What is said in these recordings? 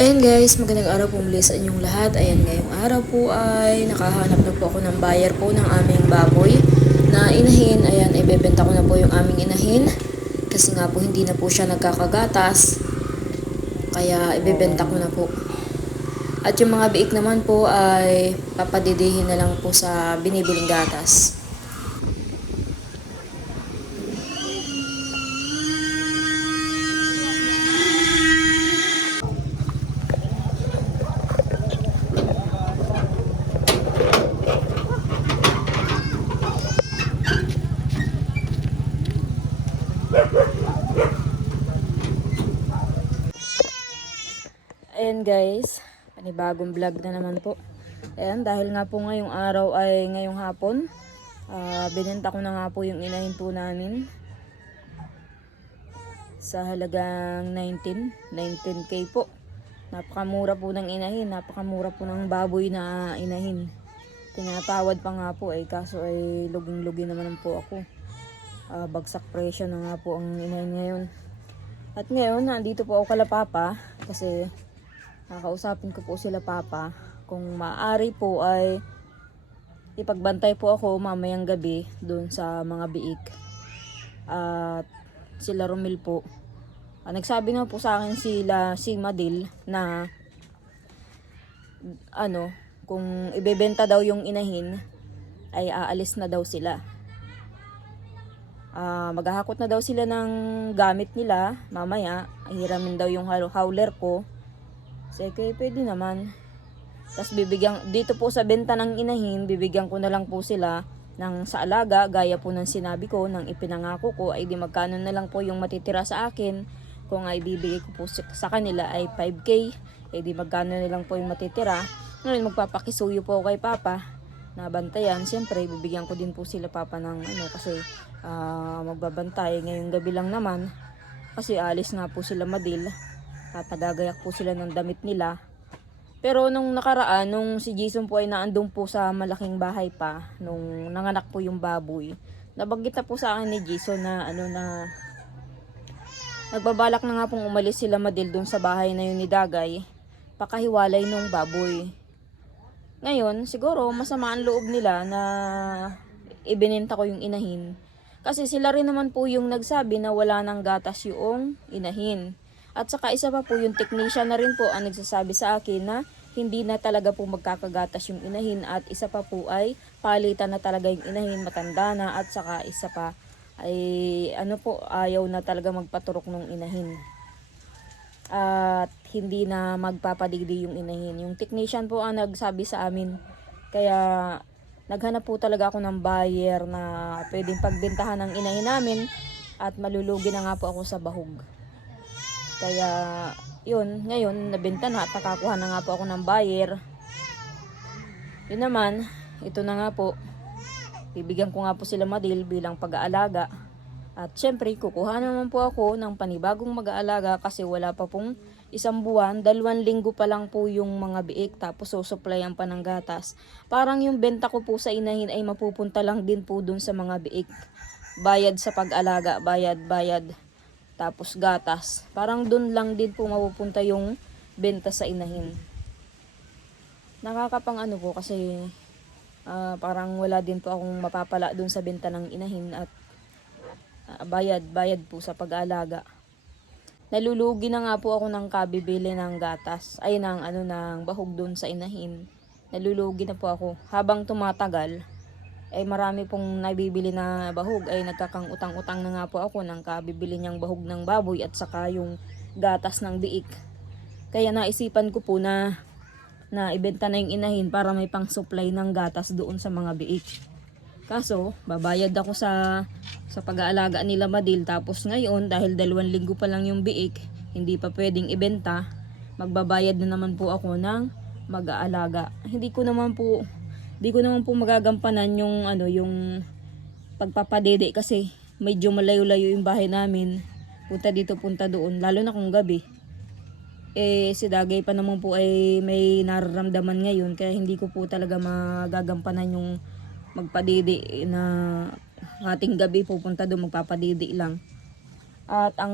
Ayan guys, magandang araw po muli sa inyong lahat. Ayan, ngayong araw po ay nakahanap na po ako ng buyer po ng aming baboy na inahin. Ayan, ibebenta ko na po yung aming inahin kasi nga po hindi na po siya nagkakagatas. Kaya ibebenta ko na po. At yung mga biik naman po ay papadidihin na lang po sa binibiling gatas. Ayan guys, panibagong vlog na naman po. Ayan, dahil nga po ngayong araw ay ngayong hapon, binenta ko na nga po yung inahin po namin sa halagang 19k po. Napakamura po ng inahin, napakamura po ng baboy na inahin. Tinatawad pa nga po kaso ay luging-lugi naman po ako. Bagsak presyo na nga po ang inahin ngayon. At ngayon, nandito po ako kala Papa kasi nakausapin ko po sila Papa. Kung maaari po ay ipagbantay po ako mamayang gabi doon sa mga biik. At sila Romil po. Nagsabi na po sa akin si Madil na kung ibebenta daw yung inahin ay aalis na daw sila. Maghahakot na daw sila ng gamit nila mamaya. Hiramin daw yung howler ko. Sige, pwede naman. Tapos dito po sa benta ng inahin, bibigyan ko na lang po sila ng sa alaga, gaya po ng sinabi ko, ng ipinangako ko, ay di magkano na lang po yung matitira sa akin. Kung ay bibigay ko po sa kanila ay 5k, ay di magkano na lang po yung matitira. Ngayon magpapakisuyo po kay Papa na bantayan. Siyempre, bibigyan ko din po sila Papa ng kasi magbabantay ngayong gabi lang naman. Kasi alis nga po sila Madil. At nagagayak po sila ng damit nila. Pero nung nakaraan, nung si Jason po ay naandun po sa malaking bahay pa, nung nanganak po yung baboy, nabanggit na po sa akin ni Jason na nagbabalak na nga pong umalis sila Madil dun sa bahay na yun ni Dagay, pakahiwalay nung baboy. Ngayon, siguro masama ang loob nila na ibinenta ko yung inahin. Kasi sila rin naman po yung nagsabi na wala nang gatas yung inahin. At saka isa pa po yung technician na rin po ang nagsasabi sa akin na hindi na talaga po magkakagatas yung inahin. At isa pa po ay palitan na talaga yung inahin, matanda na. At saka isa pa ay ayaw na talaga magpaturok ng inahin. At hindi na magpapadigdi yung inahin. Yung technician po ang nagsabi sa amin. Kaya naghanap po talaga ako ng buyer na pwedeng pagbentahan ng inahin namin. At malulugi na nga po ako sa bahog. Kaya yun, ngayon nabenta na at nakakuha na nga po ako ng buyer. Yun naman, ito na nga po. Bibigyan ko nga po sila Madil bilang pag-aalaga. At syempre, kukuha naman po ako ng panibagong mag-aalaga kasi wala pa pong isang buwan, 2 linggo pa lang po yung mga biik, tapos susuplayan pa ng gatas. Parang yung benta ko po sa inahin ay mapupunta lang din po dun sa mga biik. Bayad sa pag-alaga, bayad. Tapos gatas. Parang dun lang din po mapupunta yung benta sa inahin. Nakakapang po kasi parang wala din po akong mapapala dun sa benta ng inahin at bayad po sa pag-aalaga. Nalulugi na nga po ako ng kabibili ng gatas. Ay ng bahog dun sa inahin. Nalulugi na po ako. Habang tumatagal, ay marami pong nabibili na bahog, ay nagkakang utang-utang na nga po ako ng kabibili niyang bahog ng baboy at saka yung gatas ng biik. Kaya naisipan ko po na ibenta na yung inahin para may pang supply ng gatas doon sa mga biik. Kaso babayad ako sa pag-aalaga nila Madil, tapos ngayon dahil 2 linggo pa lang yung biik, hindi pa pwedeng ibenta, magbabayad na naman po ako ng mag-aalaga. Hindi ko naman po magagampanan yung pagpapadede kasi medyo malayo-layo yung bahay namin. Punta dito, punta doon, lalo na kung gabi. Si Dagay pa naman po ay may nararamdaman ngayon, kaya hindi ko po talaga magagampanan yung magpadede na ating gabi pupunta doon magpapadede lang. At ang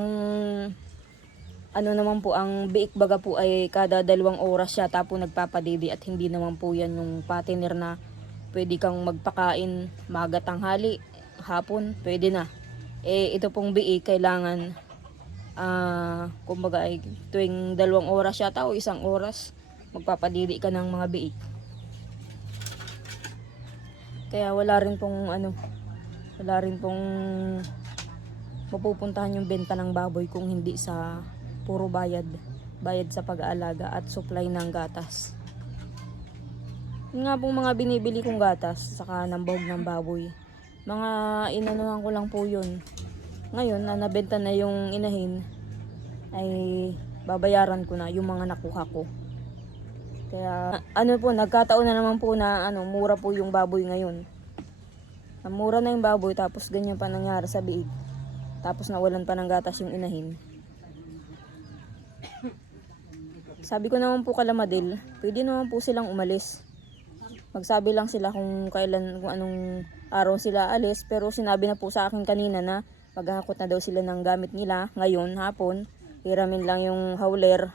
ano naman po, ang biik baga po ay kada 2 oras siya tapo nagpapadidi at hindi naman po yan yung patiner na pwede kang magpakain maga, tanghali, hapon, pwede na. Ito pong biik kailangan kumbaga ay tuwing 2 oras yata o 1 oras magpapadidi ka ng mga biik. Kaya wala rin pong mapupuntahan yung benta ng baboy kung hindi sa puro bayad sa pag-aalaga at supply ng gatas. Yun nga pong mga binibili kong gatas saka ng bahog ng baboy, mga inanuhan ko lang po yun. Ngayon na nabenta na yung inahin ay babayaran ko na yung mga nakuha ko. Kaya nagkataon na naman po na mura po yung baboy ngayon. Mura na yung baboy tapos ganyan pa nangyari sa biig. Tapos nawalan pa ng gatas yung inahin. Sabi ko naman po kala Madel, pwede naman po silang umalis. Magsabi lang sila kung anong araw sila alis, pero sinabi na po sa akin kanina na maghahakot na daw sila ng gamit nila ngayon hapon. Hiramin lang yung hauler.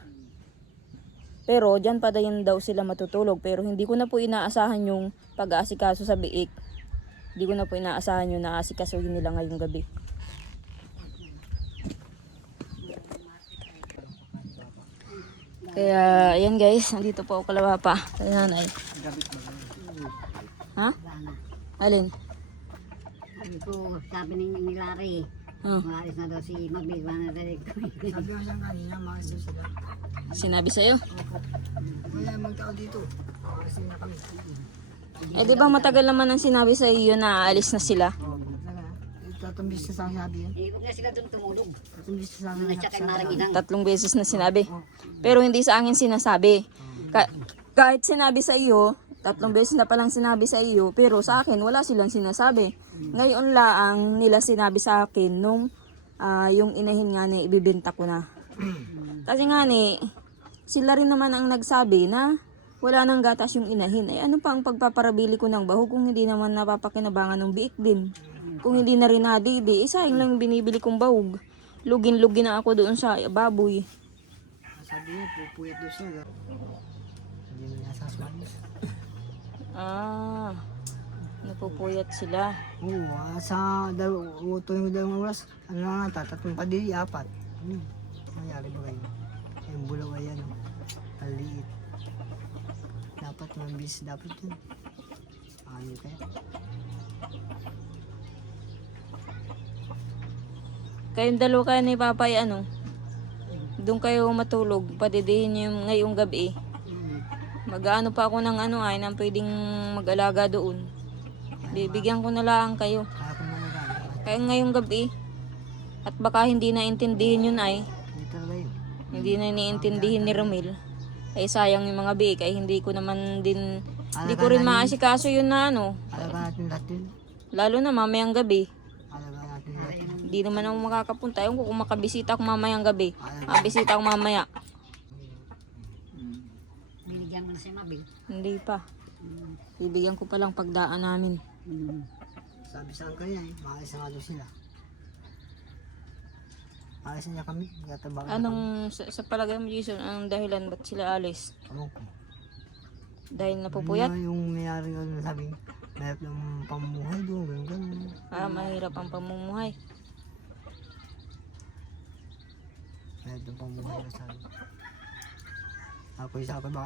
Pero dyan pa daw sila matutulog, pero hindi ko na po inaasahan yung pag-aasikaso sa biik. Hindi ko na po inaasahan yung naasikasuhin nila ngayong gabi. Kaya, ayan guys, nandito po ako kalawa pa. Kaya nanay. Ha? Alin? Sabi ni Larry, maalis na daw si Mabel, na direct. Sabi ko siyang kanina, maalis sila. Sinabi sa'yo? Wala magtao dito. Kasi na kami. Di ba matagal naman ang sinabi sa iyo na aalis na sila? Tatlong beses na sabi yan. Huwag na sila doon tumulog. Tatlong beses na sabi. Nasya kay Marang Inang. 3 beses na sinabi. Pero hindi sa akin sinasabi. Kahit sinabi sa iyo, 3 beses na palang sinabi sa iyo, pero sa akin wala silang sinasabi. Ngayon laang nila sinabi sa akin nung yung inahin nga ni ibibenta ko na. Kasi nga ni, sila rin naman ang nagsabi na wala nang gatas yung inahin. Ay ano pa ang pagpaparabili ko ng bahog kung hindi naman napapakinabangan ng biik din. Kung hindi na rin nadidi, sayang lang binibili kong bahog. Lugin-lugin na ako doon sa baboy. Sabi niya, pupuyat doon siya. Hindi na niya saswanis. Napupuyat sila. Oo, sa tuwing 2 oras, ano nga, 3 padili, 4. Nangyari ba kayo? Yung bulaw ay maliit. Dapat mambis, dapat yun. Ano kaya? Kayong dalawa kayo ni Papay, doon kayo matulog, padidihin niyo yung ngayong gabi. Mag-ano pa ako ng ng pwedeng mag-alaga doon. Bibigyan ko na lang kayo. Kaya kung nalagaan. Kaya ngayong gabi. At baka hindi naintindihin yun Hindi talaga yun. hindi na iniintindihin ni Romel. Ay sayang yung mga biik, ay hindi ko naman din, hindi ko rin maasikaso yun na Alagaan natin lahat yun. lalo na mamayang gabi. Alagaan natin lahat yun. Hindi naman ako makakapunta. Yung kung makabisita ako mamayang gabi. Makabisita ako mamaya. Binigyan mo na si Mabel. Hindi pa. Bibigyan ko palang pagdaan namin. Sabi saan kanya maalis na nga doon sila. Maalis na niya kami. Sa palagay mo, Jason, anong dahilan ba't sila alis? Ano ko? Dahil napupuyat? Yung mayari sabi, mahirap ng pamumuhay doon, gano'n. Mahirap ang pamumuhay. Mahirap ng pamumuhay na sabi. Ako,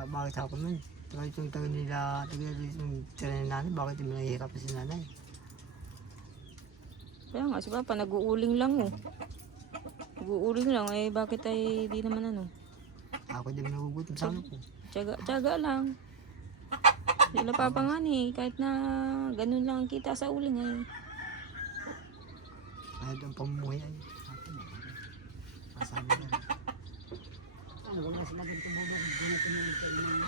bakit ako nun? Kahit yung taga yung tira ni nanay, bakit yung nahihirap si nanay? Kaya nga, si Papa, nag-uuling lang Nag-uuling lang, bakit ay di naman Ako din nagugutom sa ano ko. Tiyaga lang. Sila Papa nga kahit na ganun lang kita sa uling Kahit ang pamumuhay ay. Masabi na. Huwag na sila doon tumulog. Hindi na tumulog kay Inang.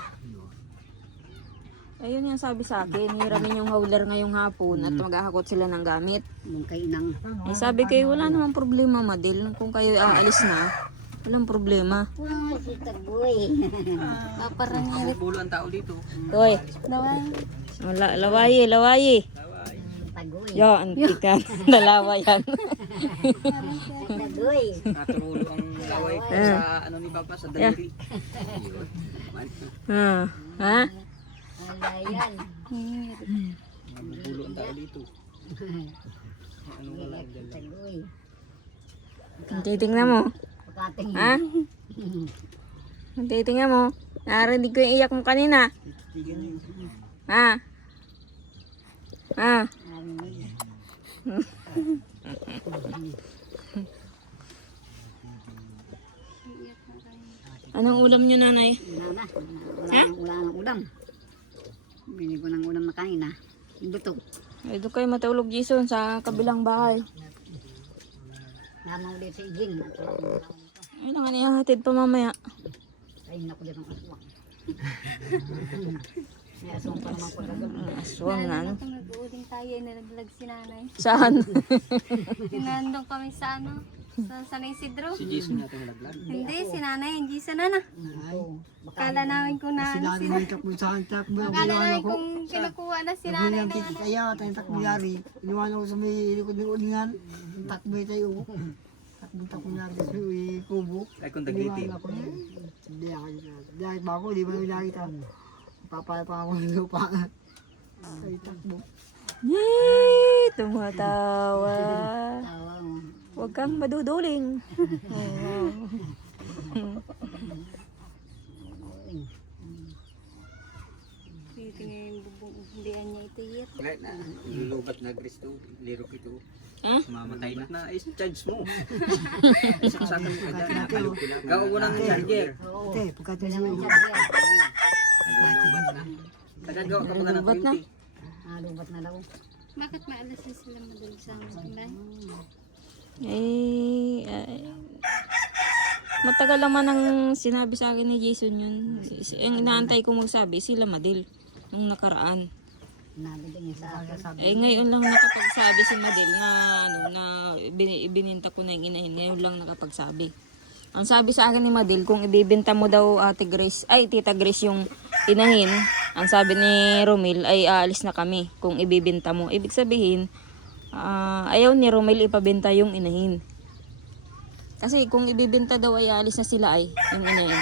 Ayun yung sabi sa akin, hiramin yung hauler ngayong hapon at maghahakot sila ng gamit. Yung kay Inang. Sabi kayo, wala namang problema, Madel. Kung kayo aalis na, walang problema. Si Tagoy. Paparang Pulo ang tao dito. Hoy, lawayi. Tagoy. Yo, antikan. Dalawa yan. Doy. Naturulo ang laway ko sa ano ni Papa sa daliri. Yun. Ha? Wala yan. Mabubulo ang tao dito. Ano wala dyan lang. Tagoy. Titingnan mo. Pagkating. Ha? Titingnan mo. Narinig ko yung iyak mo kanina. Tigan niyo. Ha? Ha? Anong ulam nyo, nanay? Wala nang ulam. Bili ko ng ulam na kanina. Yung buto. Ay, doon kayo matulog, Jason, sa kabilang bahay. Namaw ulit sa iging. Ay, lang, ihahatid pa mamaya. Ayun ako dyan ang aswang. May aswang pa naman ko na Aswang na, ano? Nag-uuding tayo, nalaglag si nanay. Saan? Tinandong kami sa ano, sa San Isidro. Si Jason natin nalaglag. Hindi, si nanay, hindi sa nana. Akala namin kung na, Sinabi mo yung takbo sa akin, takbo. akala namin kung kinukuha na si nanay Yung ng ano. kaya, tayong takbo yari. Iniwan ako sa may likod ng ulingan. Takbo tayo. Takbo yari sa may kubo. Ay kung dagliti. Iniwan ako. Hindi ako. Dahil ba ako, di ba yung nakita? Papaya pa ako ng lupa. Ay, takbo. Yay! Tumatawa. tawa mo. Huwag kang maduduling. Titingnan yung bubong, hindi niya ito yet. Kahit na lulubat na Kristo, lirok ito. Ha? Mamatay na charge mo. Saksakan mo ka dyan. Gawa mo ng charger. Oo. Ate, pagkatapos Kailangan mo. siya siya. Lulubat na. Tagagawa ka pa ng Lulubat na. 20. Lubat na daw. Bakit maalas na sila madalas sa amin? Matagal naman ang sinabi sa akin ni Jason yun. Ang inaantay ko magsabi, sila Madil. Nung nakaraan. Nabi din niya sa akin. Ngayon lang nakapagsabi si Madil na ano na ibininta ko na yung inahin. Ngayon lang nakapagsabi. Ang sabi sa akin ni Madil, kung ibibenta mo daw Tita Grace yung inahin, ang sabi ni Romil ay aalis na kami kung ibibenta mo. Ibig sabihin, ayaw ni Romil ipabenta yung inahin. Kasi kung ibibenta daw ay aalis na sila ay yung inahin.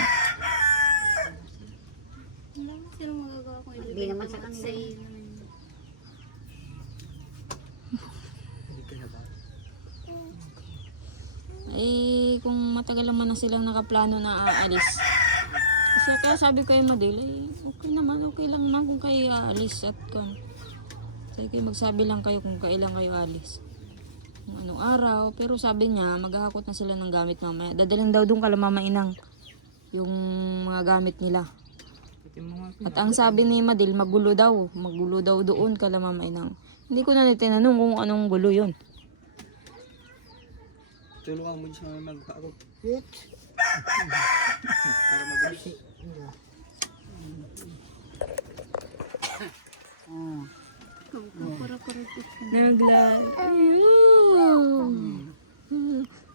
Wala mo silang magagawa kung Hindi naman sa kanila. Ay, kung matagal naman na silang nakaplano na aalis. Kasi kaya sabi ko kay Madil, ay okay naman, okay lang naman kung kayo aalis at kung sabi kayo magsabi lang kayo kung kailan kayo aalis. Kung anong araw, pero sabi niya, maghahakot na sila ng gamit mamaya. Dadalhin daw doon kala Mama Inang yung mga gamit nila. At ang sabi ni Madil, magulo daw doon kala Mama Inang. Hindi ko na tinanong kung anong gulo yon. Tulungan mo siya mag-ako. Wait. Para mabilis.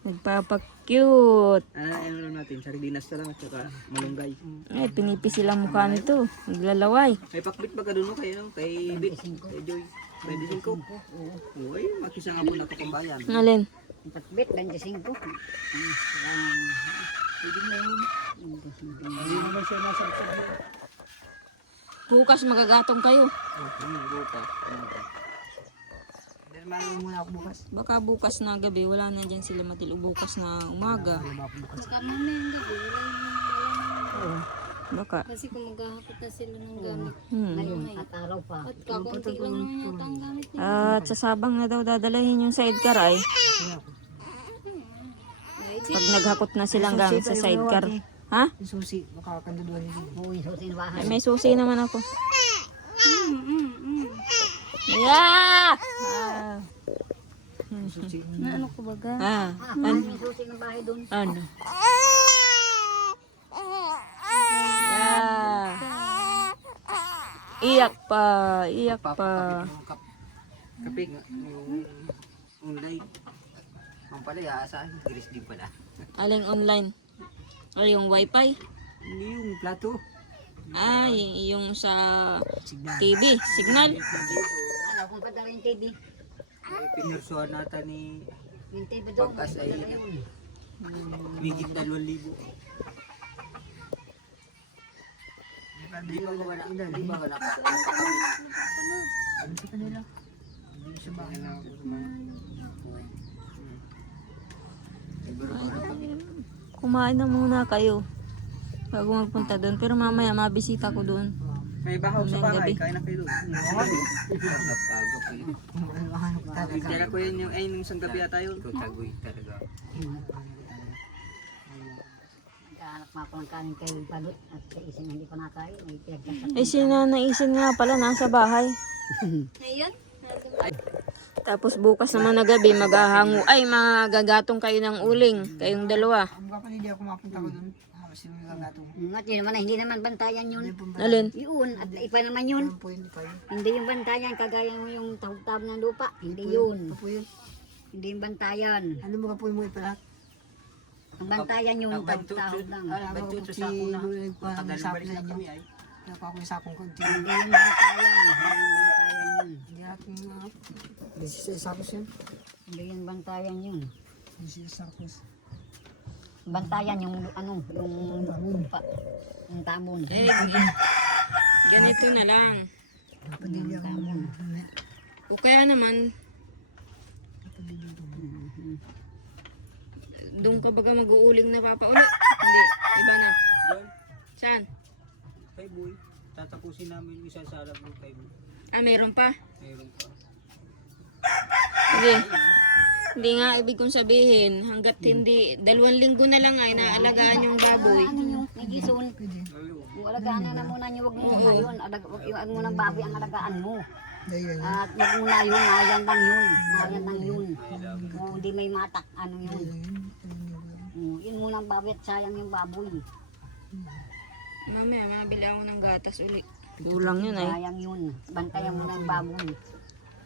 Nagpapakyut. Ano natin, sardinas na lang at saka malunggay. Ay, pinipisi lang mukha nito. Naglalaway. May pakbit ba ka doon kayo? Kay Bit, kay Joy. 25 ko. Uy, makisa nga po na ito kung bayan. Alin? Patbit, 25. Pwede na yun. Hindi naman siya nasa likod. Bukas magagatong kayo. Buka. Dahil muna ako bukas. Baka bukas na gabi, wala na dyan sila Matil. O bukas na umaga. Baka mamayang gabi, Baka. kasi kung maghahakot na sila ng gamit. Ngayon, at araw pa. At kakunti lang naman yata ang gamit nila. At sa Sabang na daw dadalahin yung sidecar ay. Pag naghakot na silang gamit sa sidecar. Ha? Yung susi, makakanduduan niyo. Uwi, susin bahay. Ay, may susi naman ako. Yeah! Na ano ko baga? May susi ng bahay doon. Ano? Yeah! Iyak pa, iyak pa. Kape nga. Yung online. Ang pala, aasahin. Giris din pala. Aling online? O yung wifi? Hindi yung plato. Yung sa TV, signal. Ano, kung padala yung TV. Pinursuhan nata ni Hintay pa doon. Pagkas ay Wala yun. migit 2,000. Di ba wala? Di ba wala? Ano sa kanila? Hindi sa bahay na. Kumain na muna kayo bago magpunta doon. Pero mamaya mabisita ko doon. May bahaw sa Mamayang bahay, gabi. kaya na kayo doon. Agap-agap eh. Hanap talaga. Kaya ko yun yung, ay, nung isang gabi ata yun. Kagagoy talaga. Nagkahanap nga ako ng kanin kay Balot at sa isang hindi pa nakain. May pinagkakasal. Eh, sinanaisin nga pala nasa bahay. Ngayon? Tapos bukas naman na gabi, maghahango. Ay, magagatong kayo ng uling. Kayong dalawa. Ang baka hindi ako mapunta ko doon. Sino yung gato? At yun naman, hindi naman bantayan yun. Alin? Yun, at iba naman yun. Ano po yun? Pa yun? Hindi yung bantayan, kagaya mo yung tawag-tawag ng lupa. Hindi yun. Ano po yun? Hindi yung bantayan. Ano mo ka po yung mo ipalat? Ang bantayan yung Ang tawag-tawag lang. Bantut sa sako na. Lulag pa Matagal ng balik na sapin kami niya. ay. Nakuha ko yung sakong konti. Hindi yung bantayan. Hindi yung bantayan yun. Hindi natin hindi siya sakos yun. Hindi yung bantayan yun. Hindi siya sakos. Bantayan yung ano, yung lupa. Yung tamon. Eh, ganito na lang. Napadili ako ng O kaya naman, doon ka baga mag-uuling na papauli? Hindi, iba na. Doon, Saan? kay Boy. Tatapusin namin yung isang sarap ng kay Boy. Ah, meron pa? Mayroon pa. Sige. Hindi nga, ibig kong sabihin, hanggat hindi, 2 linggo na lang ay naalagaan yung baboy. Ano yung nagison? Ayo. Yung alagaan na muna niyo, wag mo muna yun. Wag mo ng baboy ang alagaan mo. dahil ganyan. At wag mo na yun, nayan lang yun. Nayan lang yun. Kung hindi may matak, ano yun. Yun muna ang baboy at sayang yung baboy. Mamaya, mabili ako ng gatas uli. Kulang yun ay. Sayang yun. Bantayan mo na yung baboy.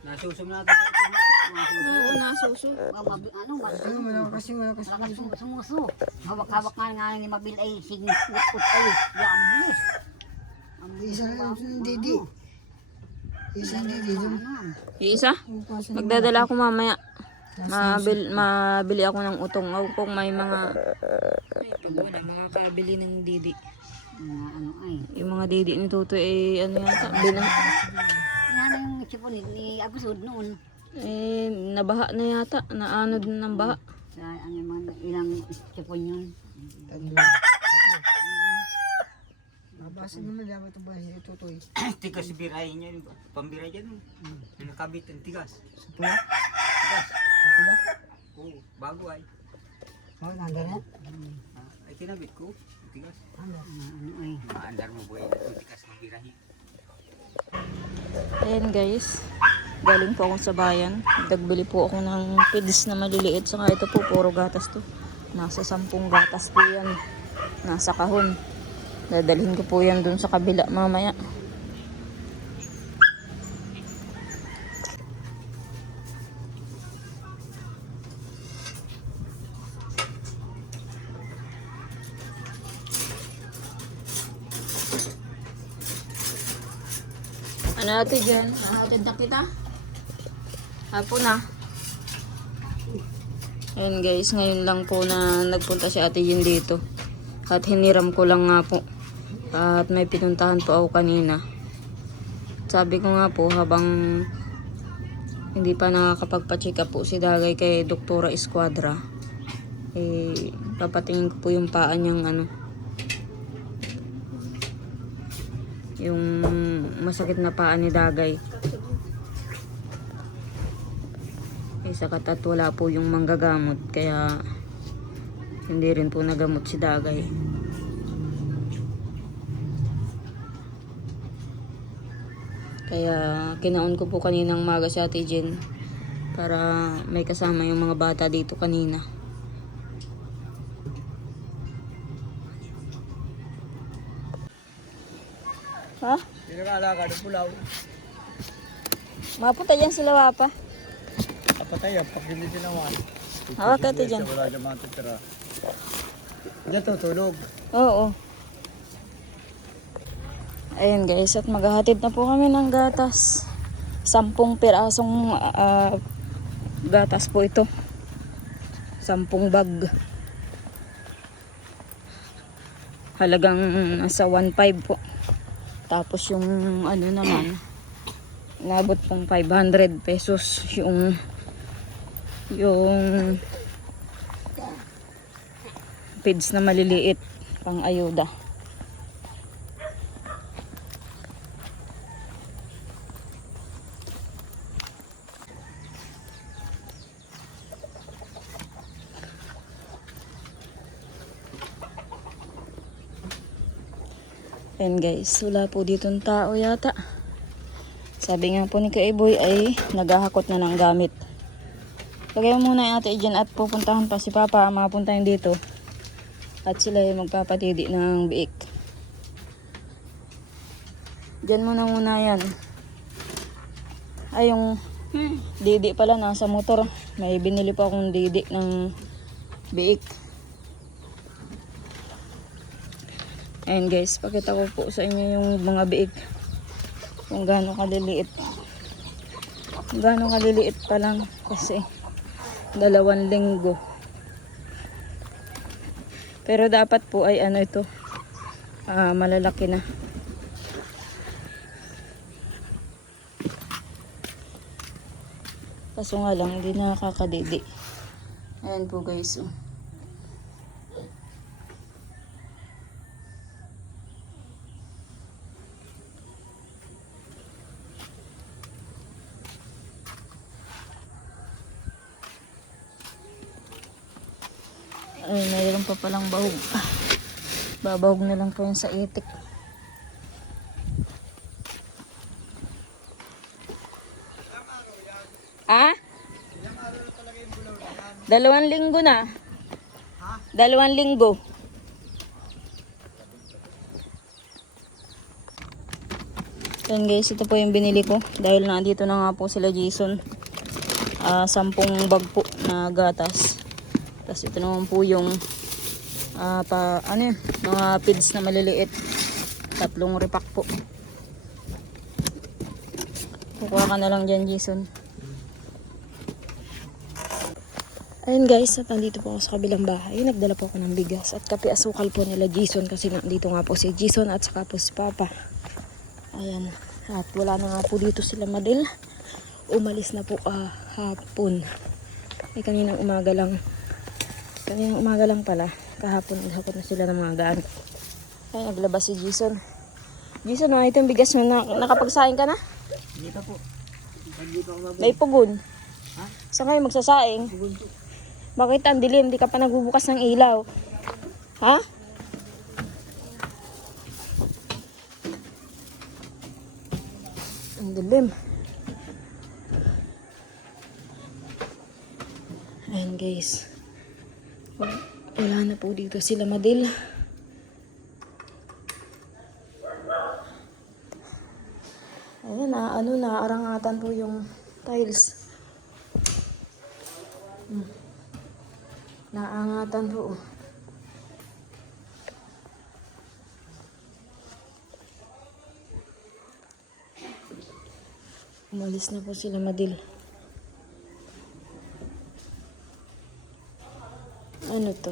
Nasusum natin sa ito mo. Oo, nasuso. Ano, Ano, malakas yung malakas. malakas sumuso. Hawak-hawak nga ni Mabil ay signit-ut ay. Ang bilis. Ang bilis Isa ng na baboy. yung didi. Isa yung didi. Isa? Magdadala ako mamaya. Mabili ako ng utong. O kung may mga... Ay, pag wala, makakabili ng didi. Ano ay. Yung mga didi ni Tutoy eh, ano yata, Ano yung sipon ni Abusud noon. eh, nabaha na yata, naanod ng baha. Sa ano mga ilang sipon yun. Tatlo. Mabasa naman dapat ito ba si Tutoy? Tigas birahin niya. Pambiray dyan. Yung nakabit ang tigas. Sa pula? Tigas. Sa pula? Oo, bago ay. Oh, nanda na. Ay kinabit ko. Tigas. Ano? Ano ay. Maandar mo buhay na tigas ng birahin. Ayan guys, galing po ako sa bayan. Nagbili po ako ng pids na maliliit. Saka ito po, puro gatas to. Nasa 10 gatas po yan. Nasa kahon. Dadalhin ko po yan dun sa kabila mamaya. Ano natin dyan? Hatid na kita? Hapon na. Ayan guys, ngayon lang po na nagpunta si Ate Jen dito. At hiniram ko lang nga po. At may pinuntahan po ako kanina. Sabi ko nga po, habang hindi pa nakakapagpa-check up po si Dagay kay Doktora Esquadra, eh, papatingin ko po yung paa niyang ano, yung masakit na paa ni Dagay. Sakat at wala po yung manggagamot, kaya hindi rin po nagamot si Dagay. Kaya kinaon ko po kaninang maga si Ate Jen para may kasama yung mga bata dito kanina. Ha? Pinakalaga ng pulaw. Mapunta dyan sila wapa. Kapatay, pag hindi tinawan. Hawak ka ito dyan. Wala dyan mga titira. Diyan to, tulog. Oo. Ayan guys, at maghahatid na po kami ng gatas. 10 pirasong gatas po ito. 10 bag. Halagang nasa 1.5 po. Tapos yung ano naman, nabot pong 500 pesos yung feeds na maliliit pang ayuda. Ayan guys, wala po ditong tao yata. Sabi nga po ni Kaiboy ay naghahakot na ng gamit. Lagay mo muna yung ate dyan at pupuntahan pa si Papa, mapuntahan dito. At sila ay magpapatidi ng biik. Dyan muna yan. Ay, yung didi pala nasa motor. May binili pa akong didi ng biik. Ayan guys, pakita ko po sa inyo yung mga biik. Kung gaano kaliliit. Kung gaano kaliliit pa lang. Kasi 2 linggo. Pero dapat po ay ano ito. Malalaki na. Kaso nga lang, hindi nakakadidi. Ayan po guys. Oh. Ay, mayroon pa palang bahog. Babahog na lang po yun sa itik. Ah? 2 linggo na. 2 linggo. Yan guys, ito po yung binili ko. Dahil nandito na nga po sila Jason. 10 bag po na gatas. Tapos ito naman po yung mga feeds na maliliit. 3 repack po. Kukuha ka na lang dyan, Jason. Ayun guys, at nandito po ako sa kabilang bahay. Nagdala po ako ng bigas at kape asukal po nila Jason kasi nandito nga po si Jason at saka po si Papa. Ayan. At wala na nga po dito sila Madel. Umalis na po hapon. Ay kaninang umaga lang. Kaninang umaga lang pala. Kahapon naghakot na sila ng mga gamit. Ay naglabas si Jason. Jason, ito yung bigas mo. Nakapagsaing ka na? Hindi pa po. Hindi pa ako May pugon. Saan kayo magsasaing? Bakit ang dilim? Di ka pa nagbubukas ng ilaw. Ha? Ang dilim. Ayan guys. Wala na po dito sila Madel. Ayan naarangatan po yung tiles. Naangatan po. Umalis na po sila Madel. Ano to?